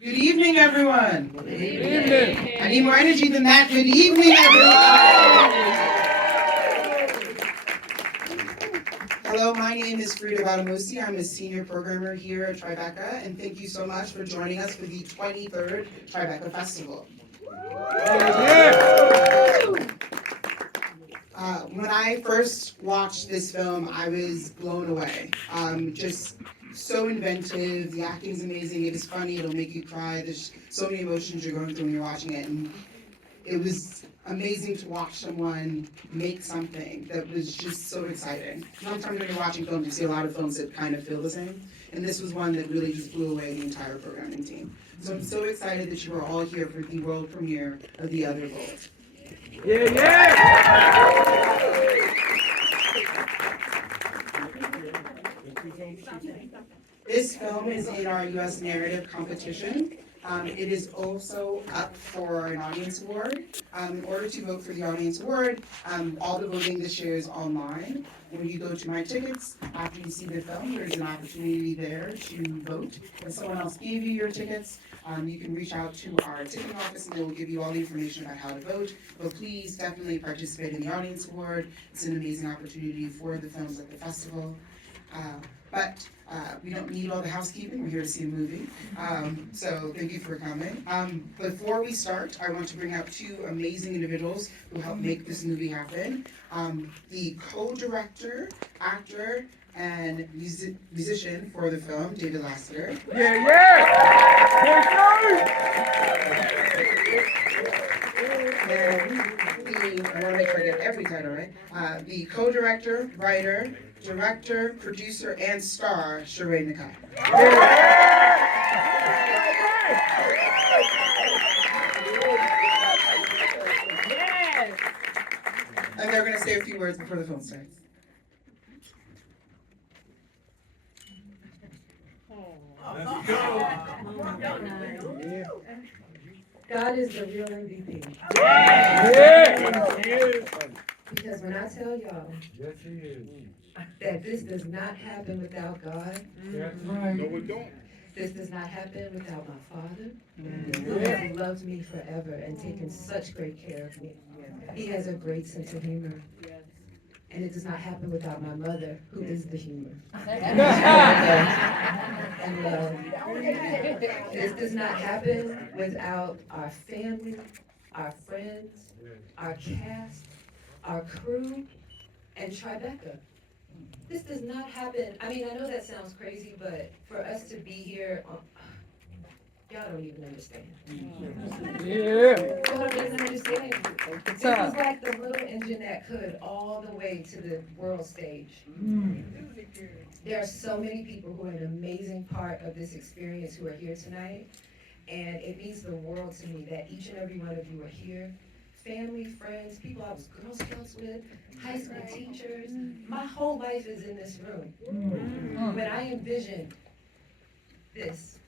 Good evening, everyone. Good evening. I need more energy than that. Good evening, everyone. Hello, my name is Frida Badamosi. I'm a senior programmer here at Tribeca, and thank you so much for joining us for the 23rd Tribeca Festival. When I first watched this film, I was blown away. Just so inventive. The acting's amazing. It is funny. It'll make you cry. There's so many emotions you're going through when you're watching it, and it was amazing to watch someone make something that was just so exciting. Sometimes when you're watching films, you see a lot of films that kind of feel the same, and this was one that really just blew away the entire programming team. So I'm so excited that you are all here for the world premiere of The Other World. This film is in our U.S. narrative competition. It is also up for an audience award. In order to vote for the audience award, all the voting this year is online. When you go to My Tickets, after you see the film, there's an opportunity there to vote. If someone else gave you your tickets, you can reach out to our ticketing office and they will give you all the information about how to vote. But please definitely participate in the audience award. It's an amazing opportunity for the films at the festival. But we don't need all the housekeeping. We're here to see a movie. So thank you for coming. Before we start, I want to bring out two amazing individuals who helped make this movie happen. The co-director, actor, and musician for the film, David Lassiter. I want to make sure I get every title right. The co-director, writer, director, producer, and star, Sharaé Nikai. And they're going to say a few words before the film starts. God is the real MVP. Because when I tell y'all that this does not happen without God, this does not happen without my Father, who has loved me forever and taken such great care of me. He has a great sense of humor. And it does not happen without my mother, who is the humor. And love. This does not happen without our family, our friends, our cast, our crew, and Tribeca. This does not happen. I mean, I know that sounds crazy, but for us to be here, y'all don't even understand. Y'all don't even understand. This was like the little engine that could all the way to the world stage. There are so many people who are an amazing part of this experience who are here tonight, and it means the world to me that each and every one of you are here. Family, friends, people I was Girl Scouts with, high school teachers. My whole life is in this room. When I envisioned this,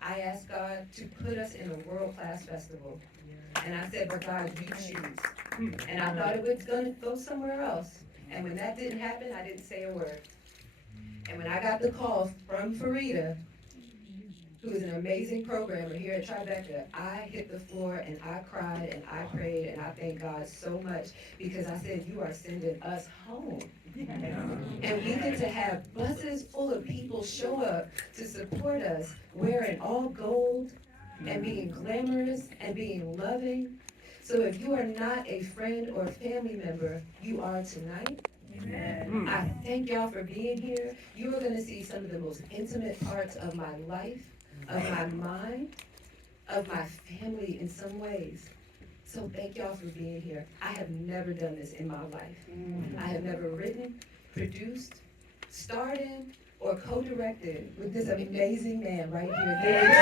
I asked God to put us in a world-class festival. And I said, but God, you choose. And I thought it was gonna go somewhere else. And when that didn't happen, I didn't say a word. And when I got the call from Farida, who is an amazing programmer here at Tribeca, I hit the floor and I cried and I prayed and I thank God so much because I said, you are sending us home. And we get to have buses full of people show up to support us wearing all gold and being glamorous and being loving. So if you are not a friend or a family member, you are tonight. Amen. I thank y'all for being here. You are going to see some of the most intimate parts of my life, of my mind, of my family in some ways. So thank y'all for being here. I have never done this in my life. I have never written, produced, starred in, or co-directed with this amazing man right here. There is so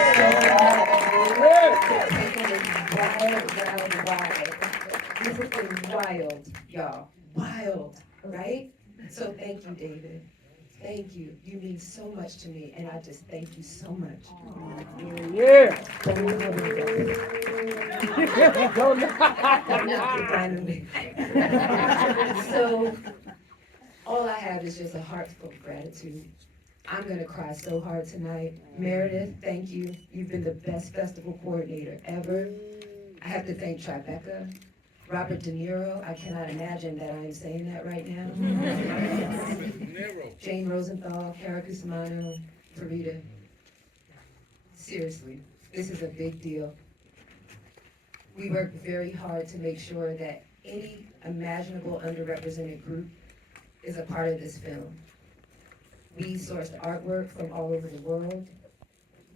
much wild. This has been wild, y'all. Wild, right? So thank you, David. Thank you. You mean so much to me, and I just thank you so much. So all I have is just a heart full of gratitude. I'm gonna cry so hard tonight. Meredith, thank you. You've been the best festival coordinator ever. I have to thank Tribeca. Robert De Niro, I cannot imagine that I am saying that right now. Jane Rosenthal, Kara Cusimano, Farida. Seriously, this is a big deal. We worked very hard to make sure that any imaginable underrepresented group is a part of this film. We sourced artwork from all over the world.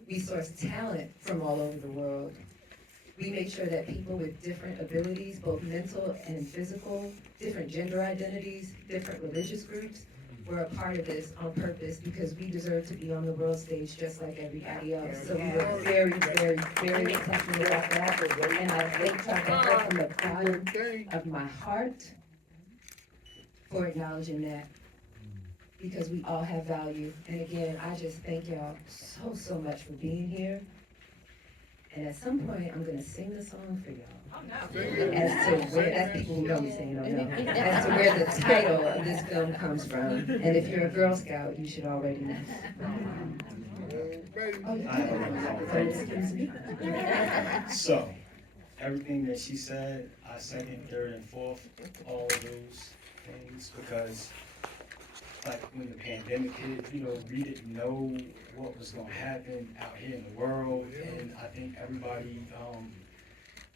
We sourced talent from all over the world. We made sure that people with different abilities, both mental and physical, different gender identities, different religious groups, were a part of this on purpose because we deserve to be on the world stage just like everybody else. So we were very, very, very intentional about that. And I thank Tribeca from the bottom of my heart for acknowledging that, because we all have value. And again, I just thank y'all so much for being here. And at some point, I'm gonna sing the song for y'all. As to where, that's people who know me saying don't know, as to where the title of this film comes from. And if you're a Girl Scout, you should already know. Excuse me. So, everything that she said, I second, third, and fourth, all of those things, because like when the pandemic hit, we didn't know what was gonna happen out here in the world, and I think everybody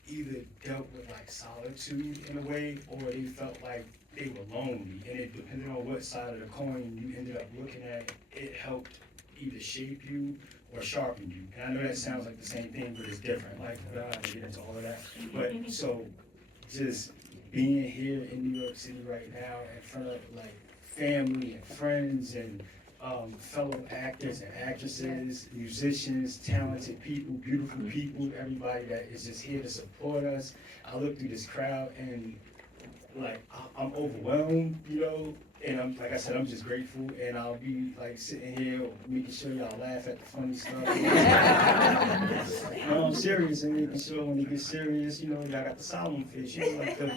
either dealt with like solitude in a way, or they felt like they were lonely, and it depended on what side of the coin you ended up looking at, it helped either shape you or sharpen you. And I know that sounds like the same thing, but it's different. Like, I don't have to get into all of that. But so, just being here in New York City right now in front of like family and friends and fellow actors and actresses, musicians, talented people, beautiful people, everybody that is just here to support us. I look through this crowd and like I'm overwhelmed, and I'm, like I said, I'm just grateful, and I'll be like sitting here making sure y'all laugh at the funny stuff. I'm serious and making sure when it gets serious, y'all got the solemn face, like the,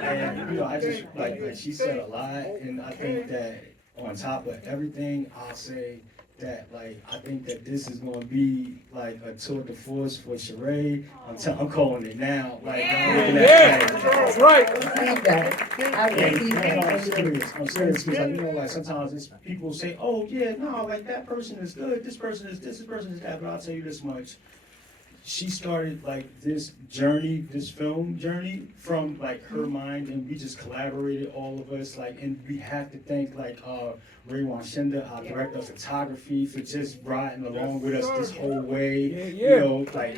and I just like she said a lot, and I think that on top of everything, I'll say that I think that this is going to be like a tour de force for Sharaé. I'm calling it now. I'm that's right. I'm serious because sometimes people say, oh yeah, no, that person is good, this person is this person is that, but I'll tell you this much. She started this journey, this film journey from her mind, and we just collaborated, all of us, and we have to thank Ray Wanshinda, our director of photography, for just riding along with us this whole way.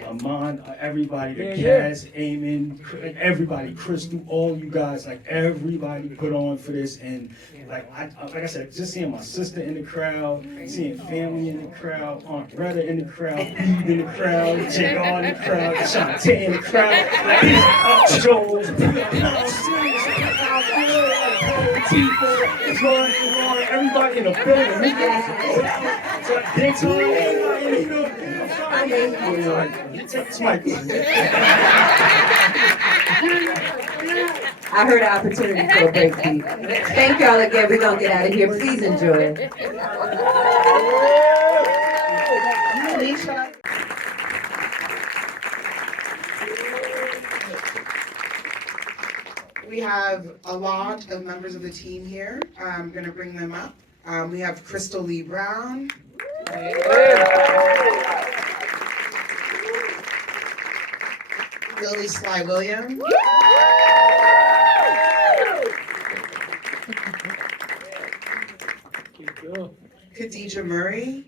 Amon, everybody, the cast, Eamon, everybody, Crystal, all you guys, everybody put on for this, and like I said, just seeing my sister in the crowd, seeing family in the crowd, Aunt Greta in the crowd, Eve in the crowd, J.R. in the crowd, Shantae in the crowd, Joel, everybody in the building, big time, it's Michael. I heard an opportunity for a break beat. Thank y'all again. We're going to get out of here. Please enjoy. We have a lot of members of the team here. I'm going to bring them up. We have Crystal Lee Brown. Lily Sly Williams. Khadija Murray.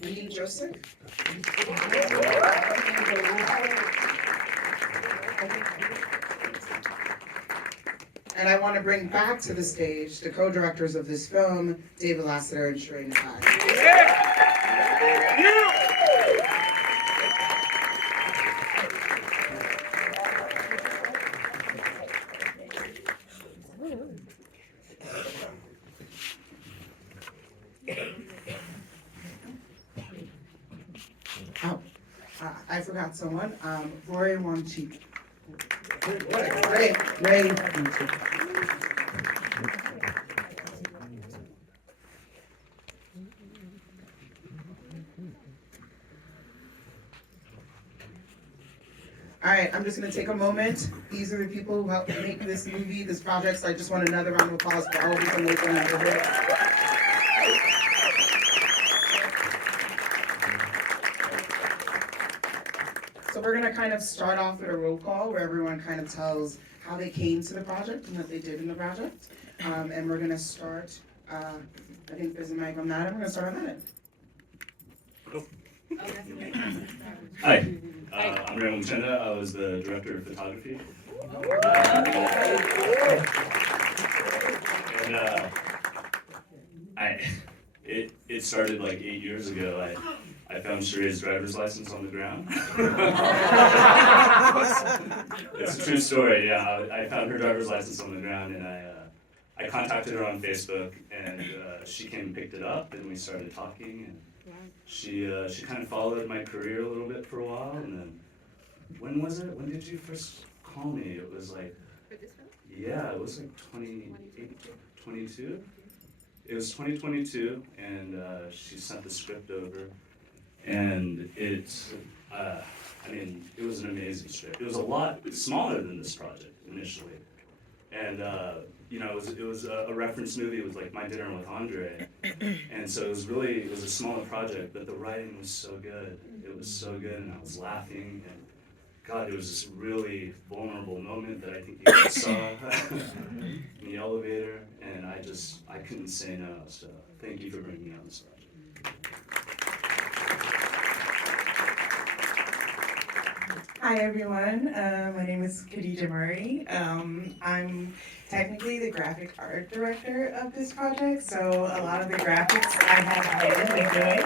Lee Joseph. And I want to bring back to the stage the co-directors of this film, David Lassiter and Sharaé Nikai. Oh, I forgot someone. Rory Wonchi. Great, great. All right, I'm just gonna take a moment. These are the people who helped make this movie, this project, so I just want another round of applause for all of these amazing members. So we're gonna kind of start off with a roll call where everyone kind of tells how they came to the project and what they did in the project. And we're gonna start, I think there's a mic on that, and we're gonna start on that end. Hi, I'm Raymond Chenda. I was the director of photography. And it started like 8 years ago. I found Sharaé's driver's license on the ground. It's a true story, yeah. I found her driver's license on the ground, and I contacted her on Facebook, and she came and picked it up, and we started talking. And she kind of followed my career a little bit for a while, and then when was it? When did you first call me? It was like, yeah, it was like 22. It was 2022, and she sent the script over, and it was an amazing script. It was a lot smaller than this project initially, and it was a reference movie. It was like My Dinner with Andre, and so it was a smaller project, but the writing was so good. It was so good, and I was laughing, and God, it was this really vulnerable moment that I think you guys saw in the elevator, and I couldn't say no. So thank you for bringing me on this project. Hi everyone, my name is Khadija Murray. I'm technically the graphic art director of this project, so a lot of the graphics I have been doing.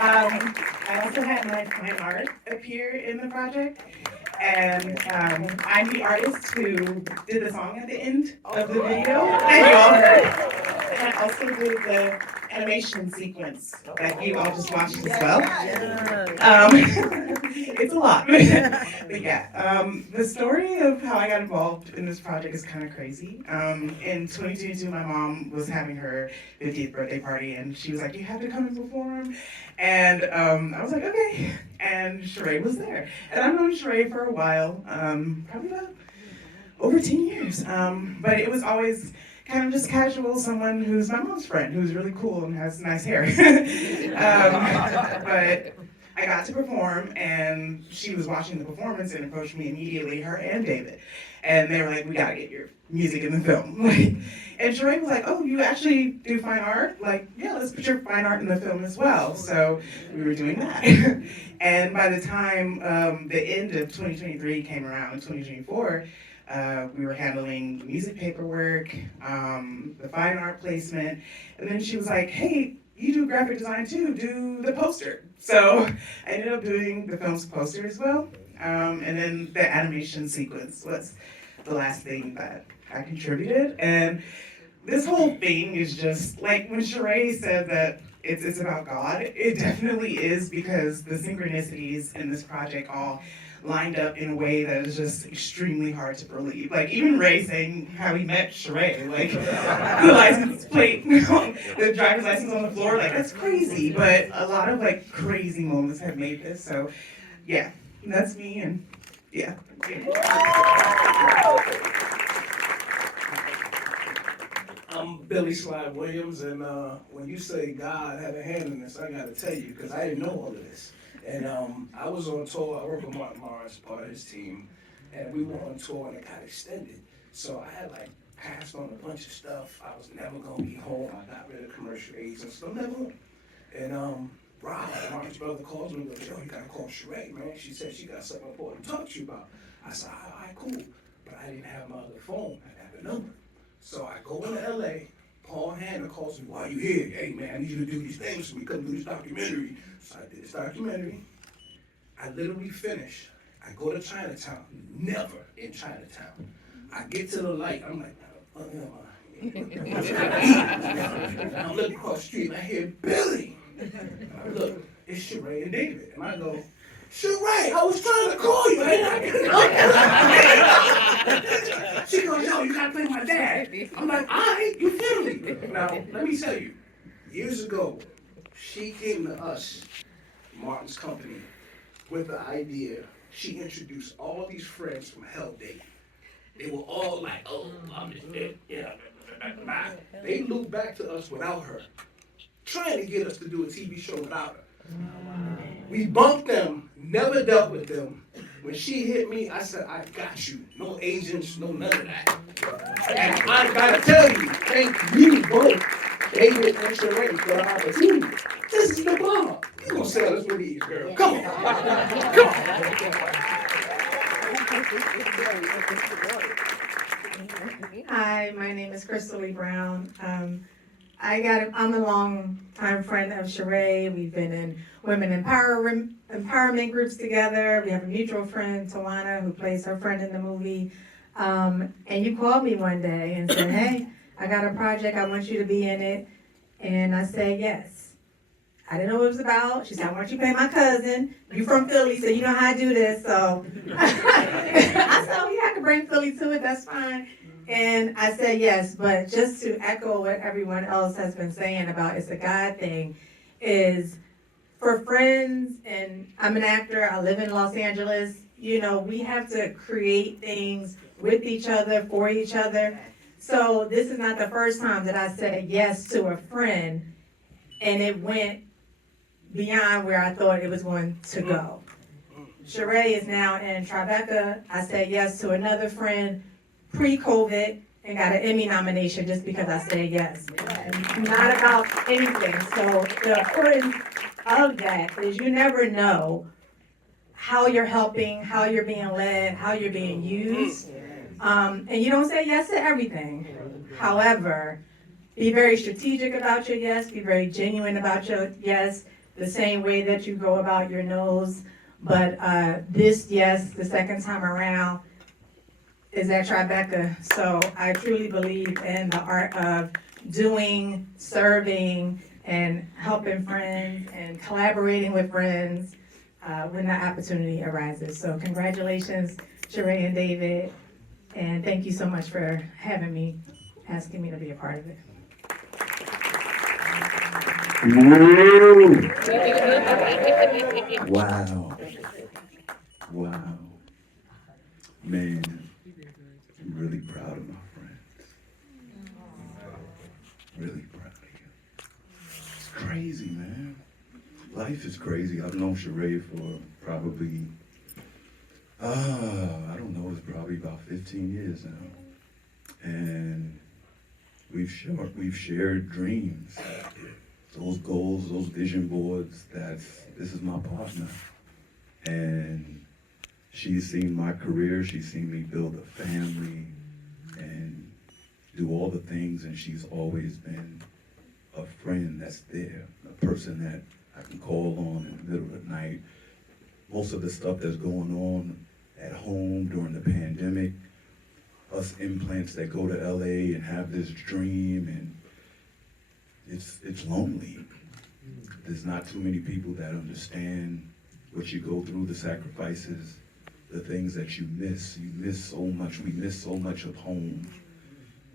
I also had my fine art appear in the project, and I'm the artist who did the song at the end of the video that you all heard. And I also did the animation sequence that you all just watched as well. It's a lot. But yeah, the story of how I got involved in this project is kind of crazy. In 2022, my mom was having her 50th birthday party, and she was like, "You have to come and perform." And I was like, "Okay." And Sharaé was there. And I've known Sharaé for a while, probably about over 10 years. But it was always kind of just casual, someone who's my mom's friend, who's really cool and has nice hair. But I got to perform, and she was watching the performance and approached me immediately, her and David. And they were like, "We gotta get your music in the film." And Sharaé was like, "Oh, you actually do fine art? Like, yeah, let's put your fine art in the film as well." So we were doing that. And by the time the end of 2023 came around, in 2024, we were handling the music paperwork, the fine art placement, and then she was like, "Hey, you do graphic design too, do the poster." So I ended up doing the film's poster as well, and then the animation sequence was the last thing that I contributed. And this whole thing is just, like when Sharaé said that it's about God, it definitely is, because the synchronicities in this project all lined up in a way that is just extremely hard to believe. Like even Ray saying how he met Sharaé, like the license plate, the driver's license on the floor, like that's crazy. But a lot of like crazy moments have made this. So yeah, that's me, and yeah. I'm Billy Sly Williams, and when you say God had a hand in this, I gotta tell you, because I didn't know all of this. And I was on tour. I worked with Martin Morris, part of his team, and we were on tour, and it got extended. So I had like passed on a bunch of stuff. I was never gonna be home. I got rid of commercial aids and stuff. Never home. And Rob, Martin's brother, calls me and goes, "Yo, you gotta call Sharaé, man. She said she got something important to talk to you about." I said, "All right, cool." But I didn't have my other phone. I had the number. So I go into LA. Paul Hanna calls me, "Why are you here?" "Hey man, I need you to do these things for me. Come do this documentary." So I did this documentary. I literally finish. I go to Chinatown. Never in Chinatown. I get to the light. I'm like, "How the fuck am I?" I'm looking across the street and I hear Billy. And I look, it's Sharaé and David. And I go, Sharaé, I was trying to call you. She goes, yo, you gotta play my dad. I'm like, all right, you feel me? Now, let me tell you, years ago, she came to us, Martin's company, with the idea. She introduced all these friends from Hell Day. They were all like, oh, I'm just dead. Yeah. Nah. They looped back to us without her, trying to get us to do a TV show without her. We bumped them, never dealt with them. When she hit me, I said, I got you. No agents, no none of that. And I gotta tell you, thank you both, David and Sharaé, for the opportunity. This is the bomb. You gonna sell this with these, girl. Come on. Come on. Hi, my name is Crystal Lee Brown. I'm a long-time friend of Sharaé. We've been in women empowerment groups together. We have a mutual friend, Tawana, who plays her friend in the movie. And you called me one day and said, hey, I got a project, I want you to be in it. And I said, yes. I didn't know what it was about. She said, I want you to play my cousin. You from Philly, so you know how I do this. So I said, oh yeah, I can bring Philly to it, that's fine. And I said yes, but just to echo what everyone else has been saying about it's a God thing, is for friends, and I'm an actor, I live in Los Angeles, you know, we have to create things with each other, for each other. So this is not the first time that I said yes to a friend, and it went beyond where I thought it was going to go. Sharaé is now in Tribeca. I said yes to another friend pre-COVID and got an Emmy nomination just because I said yes. Not about anything. So the importance of that is you never know how you're helping, how you're being led, how you're being used. And you don't say yes to everything. However, be very strategic about your yes, be very genuine about your yes, the same way that you go about your no's. But this yes, the second time around, is at Tribeca. So I truly believe in the art of doing, serving, and helping friends and collaborating with friends when the opportunity arises. So congratulations, Sharaé and David, and thank you so much for having me, asking me to be a part of it. Wow. Wow. Man, I'm really proud of my friends. Really proud of you. It's crazy, man. Life is crazy. I've known Sharaé for probably, I don't know, it's probably about 15 years now. And we've shared dreams. Those goals, those vision boards, this is my partner. And she's seen my career, she's seen me build a family and do all the things, and she's always been a friend that's there, a person that I can call on in the middle of the night. Most of the stuff that's going on at home during the pandemic, us implants that go to LA and have this dream, and it's lonely. There's not too many people that understand what you go through, the sacrifices, the things that you miss. You miss so much. We miss so much of home.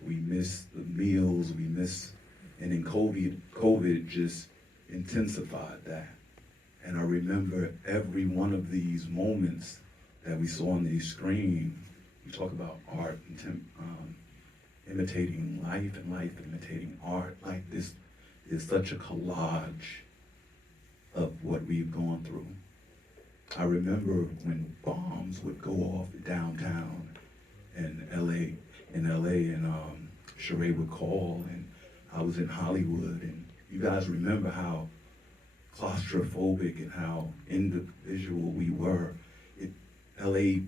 We miss the meals. We miss, and then COVID just intensified that. And I remember every one of these moments that we saw on the screen. We talk about art and imitating life and life imitating art. Like this is such a collage of what we've gone through. I remember when bombs would go off downtown in LA, and Sharaé would call, and I was in Hollywood, and you guys remember how claustrophobic and how individual we were. LA,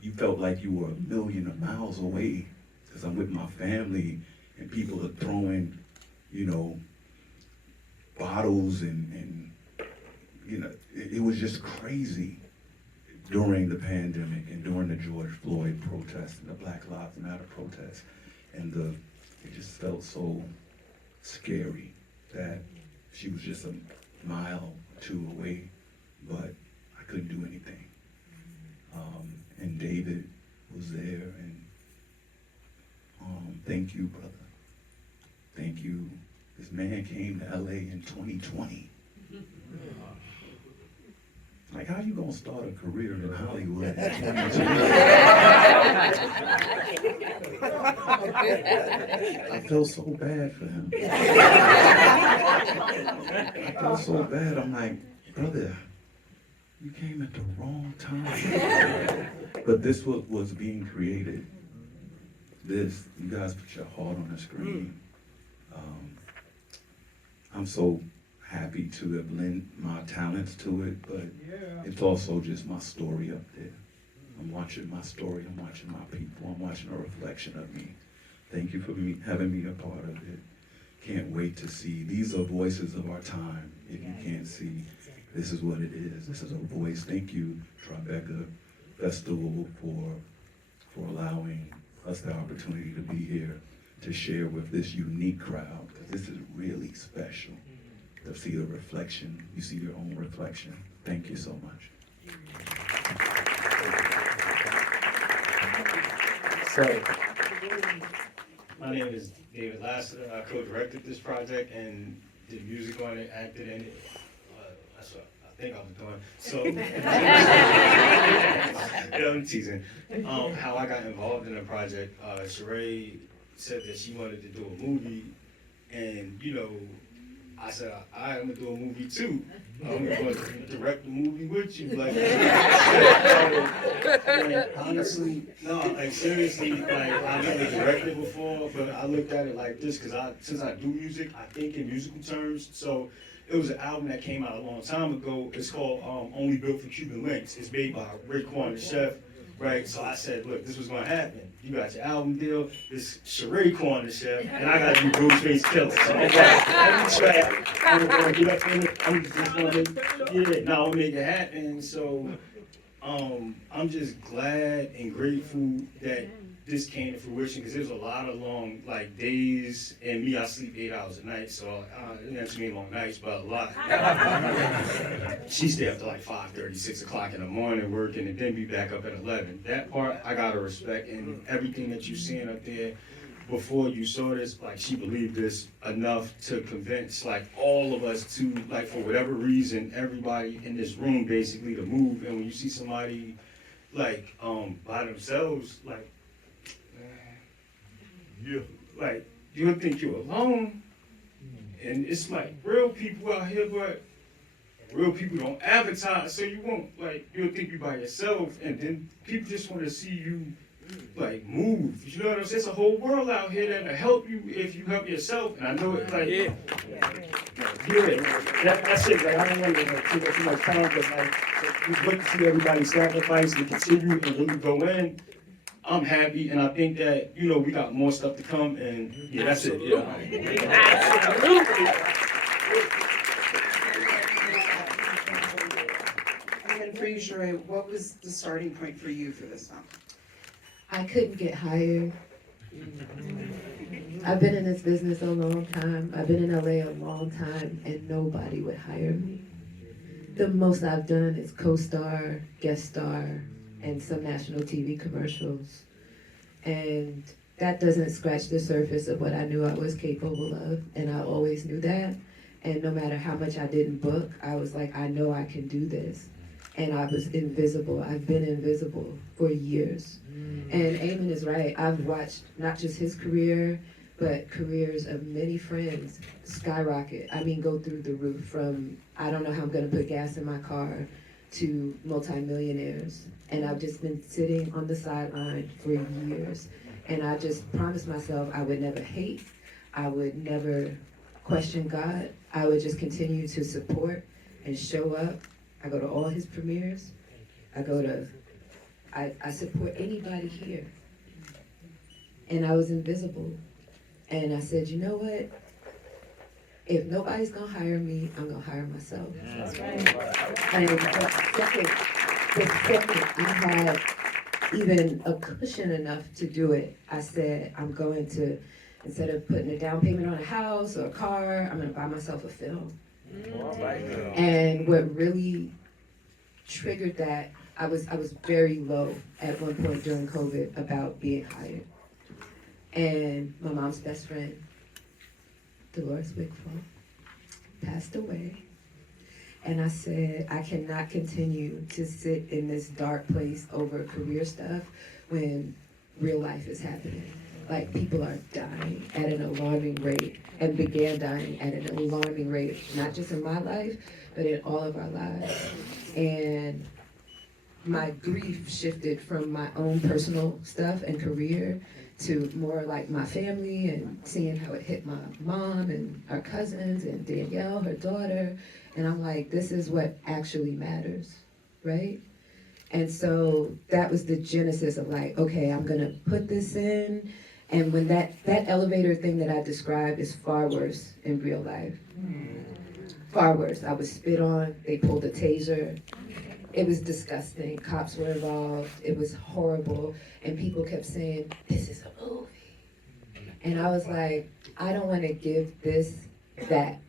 you felt like you were a million miles away, because I'm with my family, and people are throwing, bottles and it was just crazy during the pandemic and during the George Floyd protests and the Black Lives Matter protests. And it just felt so scary that she was just a mile or two away. But I I couldn't do anything. And David was there, and thank you, brother. Thank you. This man came to LA in 2020. Like, how you gonna start a career in Hollywood in 2020? I felt so bad for him. I felt so bad. I'm like, brother, you came at the wrong time. But this was being created. This, you guys put your heart on the screen. I'm so happy to have lent my talents to it, but it's also just my story up there. I'm watching my story, I'm watching my people, I'm watching a reflection of me. Thank you for having me a part of it. Can't wait to see. These are voices of our time. If you can't see, this is what it is. This is a voice. Thank you, Tribeca Festival, for allowing us the opportunity to be here to share with this unique crowd, because this is really special. To see the reflection, you see your own reflection. Thank you so much. So, my name is David Lassiter. I co-directed this project and did music on it, acted in it. That's what I think I was doing. So, I'm teasing. How I got involved in the project, Sharaé said that she wanted to do a movie, and I said, I'm gonna do a movie too. I'm gonna direct the movie with you. Like, honestly, no, like seriously, like I never directed before, but I looked at it like this because since I do music, I think in musical terms. So it was an album that came out a long time ago. It's called Only Built for Cuban Links. It's made by Raekwon the Chef, right? So I said, look, this was gonna happen. You got your album deal, it's Sharaé the Chef, and I gotta do Ghostface Killer. So I'm like, every track, I'm gonna get up in it, I'm just gonna I'll make it happen. So I'm just glad and grateful that this came to fruition, because there's a lot of long days, and me, I sleep 8 hours a night, so that's me long nights, but a lot. She stay up to 5:30, 6 o'clock in the morning working, and then be back up at 11. That part I gotta respect, and everything that you seeing up there before you saw this, she believed this enough to convince all of us to for whatever reason, everybody in this room basically to move. And when you see somebody by themselves, you would think you're alone, and it's real people out here, but real people don't advertise, so you won't you'll think you're by yourself, and then people just want to see you move. You know what I'm saying? It's a whole world out here that'll help you if you help yourself, and I know it that's it. I don't want to take up too much time, but it's good to see everybody sacrifice and continue and really go in. I'm happy, and I think that, we got more stuff to come, and that's it. And for you, Sharaé, what was the starting point for you for this film? I couldn't get hired. I've been in this business a long time. I've been in LA a long time, and nobody would hire me. The most I've done is co-star, guest star, and some national TV commercials. And that doesn't scratch the surface of what I knew I was capable of, and I always knew that. And no matter how much I didn't book, I was like, I know I can do this. And I was invisible. I've been invisible for years. And Eamon is right. I've watched not just his career, but careers of many friends skyrocket. Go through the roof, from I don't know how I'm gonna put gas in my car to multimillionaires. And I've just been sitting on the sideline for years. And I just promised myself I would never hate. I would never question God. I would just continue to support and show up. I go to all his premieres. I support anybody here. And I was invisible. And I said, you know what? If nobody's gonna hire me, I'm gonna hire myself. That's right. And the second I had even a cushion enough to do it, I said, I'm going to, instead of putting a down payment on a house or a car, I'm gonna buy myself a film. And what really triggered that. I was very low at one point during COVID about being hired. And my mom's best friend, Dolores Wickfall, passed away. And I said, I cannot continue to sit in this dark place over career stuff when real life is happening. Like, people are dying at an alarming rate and began dying at an alarming rate, not just in my life, but in all of our lives. And my grief shifted from my own personal stuff and career to more like my family and seeing how it hit my mom and our cousins and Danielle, her daughter. And I'm like, this is what actually matters, right? And so that was the genesis of like, okay, I'm gonna put this in. And when that elevator thing that I described is far worse in real life. Far worse. I was spit on, they pulled a taser. It was disgusting. Cops were involved. It was horrible. And people kept saying, this is a movie. And I was like, I don't want to give this that.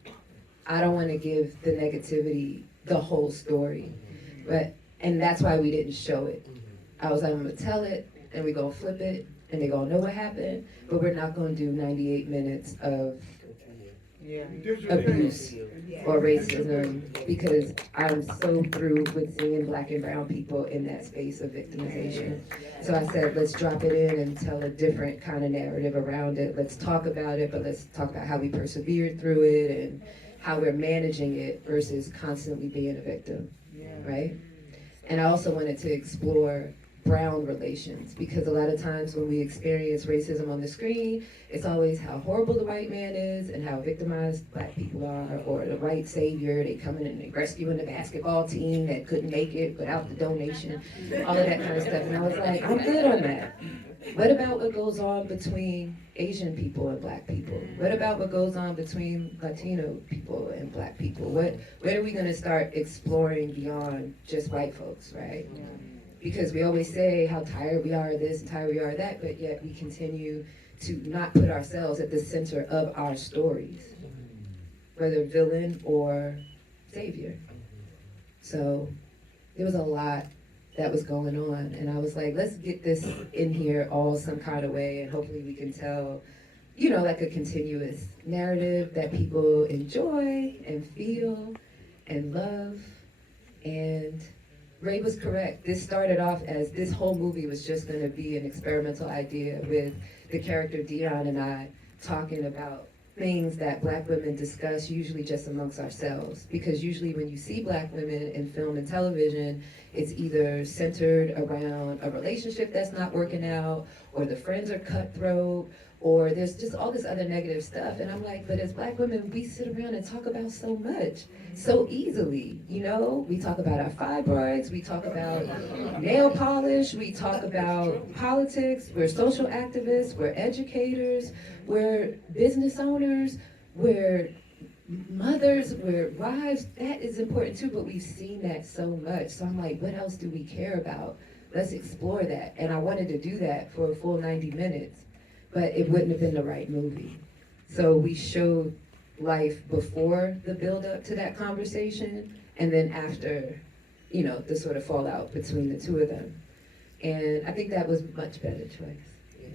I don't want to give the negativity the whole story. And that's why we didn't show it. I was like, I'm going to tell it, and we're going to flip it, and they're going to know what happened, but we're not going to do 98 minutes of abuse or racism, because I'm so through with seeing Black and brown people in that space of victimization. So I said, let's drop it in and tell a different kind of narrative around it. Let's talk about it, but let's talk about how we persevered through it and how we're managing it versus constantly being a victim, right? And I also wanted to explore brown relations, because a lot of times when we experience racism on the screen, it's always how horrible the white man is and how victimized Black people are, or the white savior, they come in and they rescuing the basketball team that couldn't make it without the donation, all of that kind of stuff. And I was like, I'm good on that. What about what goes on between Asian people and Black people? What about what goes on between Latino people and Black people? Where are we gonna start exploring beyond just white folks, right? Because we always say how tired we are of this and tired we are of that, but yet we continue to not put ourselves at the center of our stories, whether villain or savior. So there was a lot that was going on, and I was like, let's get this in here all some kind of way, and hopefully we can tell, you know, like a continuous narrative that people enjoy and feel and love. And Ray was correct. This started off as this whole movie was just going to be an experimental idea with the character Dion and I talking about things that Black women discuss usually just amongst ourselves. Because usually when you see Black women in film and television, it's either centered around a relationship that's not working out, or the friends are cutthroat, or there's just all this other negative stuff. And I'm like, but as Black women, we sit around and talk about so much, so easily, you know? We talk about our fibroids, we talk about nail polish, we talk about politics, we're social activists, we're educators, we're business owners, we're mothers, we're wives. That is important too, but we've seen that so much. So I'm like, what else do we care about? Let's explore that. And I wanted to do that for a full 90 minutes. But it wouldn't have been the right movie. So we showed life before the build-up to that conversation, and then after, you know, the sort of fallout between the two of them. And I think that was a much better choice.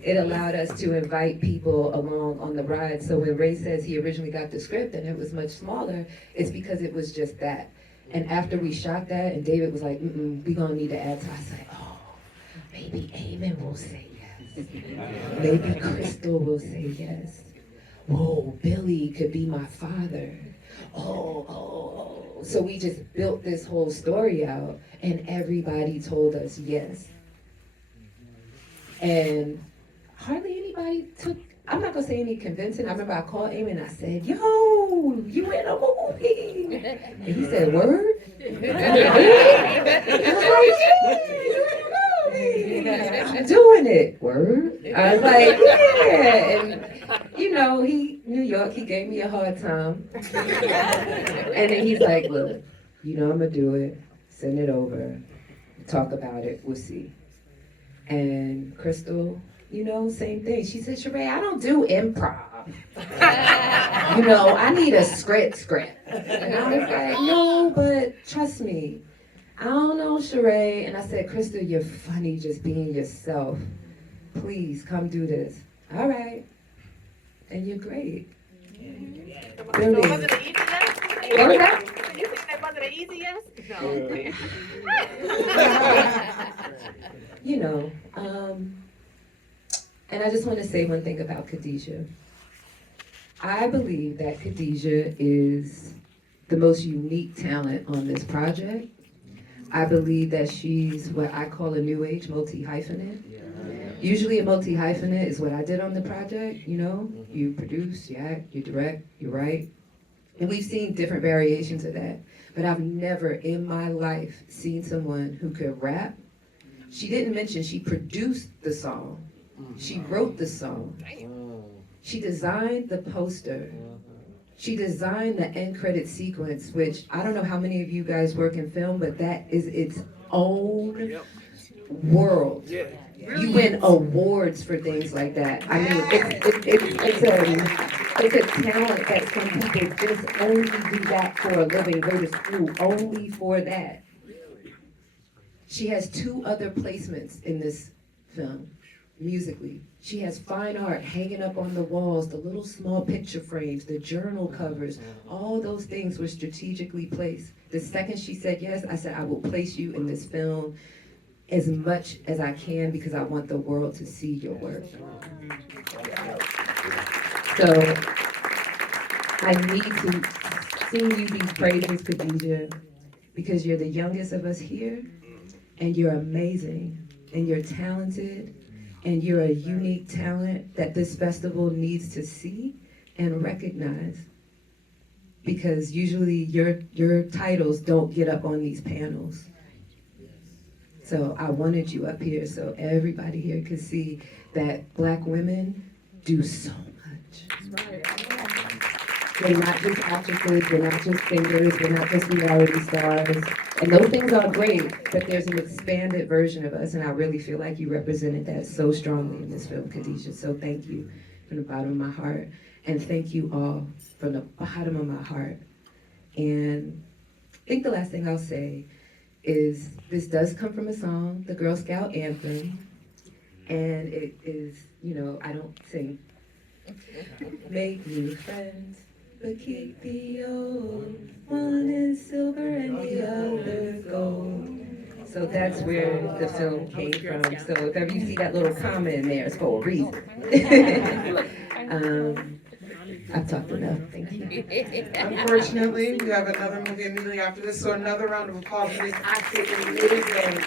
It allowed us to invite people along on the ride. So when Ray says he originally got the script and it was much smaller, it's because it was just that. And after we shot that, and David was like, we gonna need to add to it. I was like, oh, maybe Eamon will say yes. Maybe Crystal will say yes. Oh, Billy could be my father. Oh. So we just built this whole story out, and everybody told us yes. And hardly anybody took, I'm not gonna say any convincing. I remember I called Eamon and I said, yo, you in a movie. And he said, word? I'm doing it. Word? I was like, yeah. And you know, New York, he gave me a hard time. And then he's like, look, you know I'm gonna do it. Send it over. Talk about it. We'll see. And Crystal, you know, same thing. She said, Sharaé, I don't do improv. You know, I need a script. And I was like, no, but trust me. I don't know, Sharaé. And I said, Crystal, you're funny just being yourself. Please come do this. All right. And you're great. So was it an easy yes? What was that? You think that wasn't an easy yes? You know, and I just want to say one thing about Khadijah. I believe that Khadijah is the most unique talent on this project. I believe that she's what I call a new age multi-hyphenate. Usually a multi-hyphenate is what I did on the project, you know? You produce, you act, you direct, you write. And we've seen different variations of that. But I've never in my life seen someone who could rap. She didn't mention she produced the song. She wrote the song. She designed the poster. She designed the end credit sequence, which I don't know how many of you guys work in film, but that is its own world. You win awards for things like that. I mean, it's a talent that some people just only do that for a living, go to school only for that. She has 2 other placements in this film, musically. She has fine art hanging up on the walls, the little small picture frames, the journal covers, all those things were strategically placed. The second she said yes, I said, I will place you in this film as much as I can because I want the world to see your work. So I need to sing you these praises, Khadijah, because you're the youngest of us here, and you're amazing, and you're talented, and you're a unique talent that this festival needs to see and recognize. Because usually your titles don't get up on these panels. So I wanted you up here so everybody here could see that Black women do so much. We're not just actresses, we're not just singers, we're not just reality stars. And those things are great, but there's an expanded version of us, and I really feel like you represented that so strongly in this film, Khadijah. So thank you from the bottom of my heart. And thank you all from the bottom of my heart. And I think the last thing I'll say is this does come from a song, the Girl Scout anthem, and it is, you know, I don't sing. Make new friends, but keep the old. One is silver and the other gold. So that's where the film came from. So if ever you see that little comma in there, it's for a reason. I've talked enough, thank you. Unfortunately, we have another movie immediately after this, so another round of applause for this acting amazing.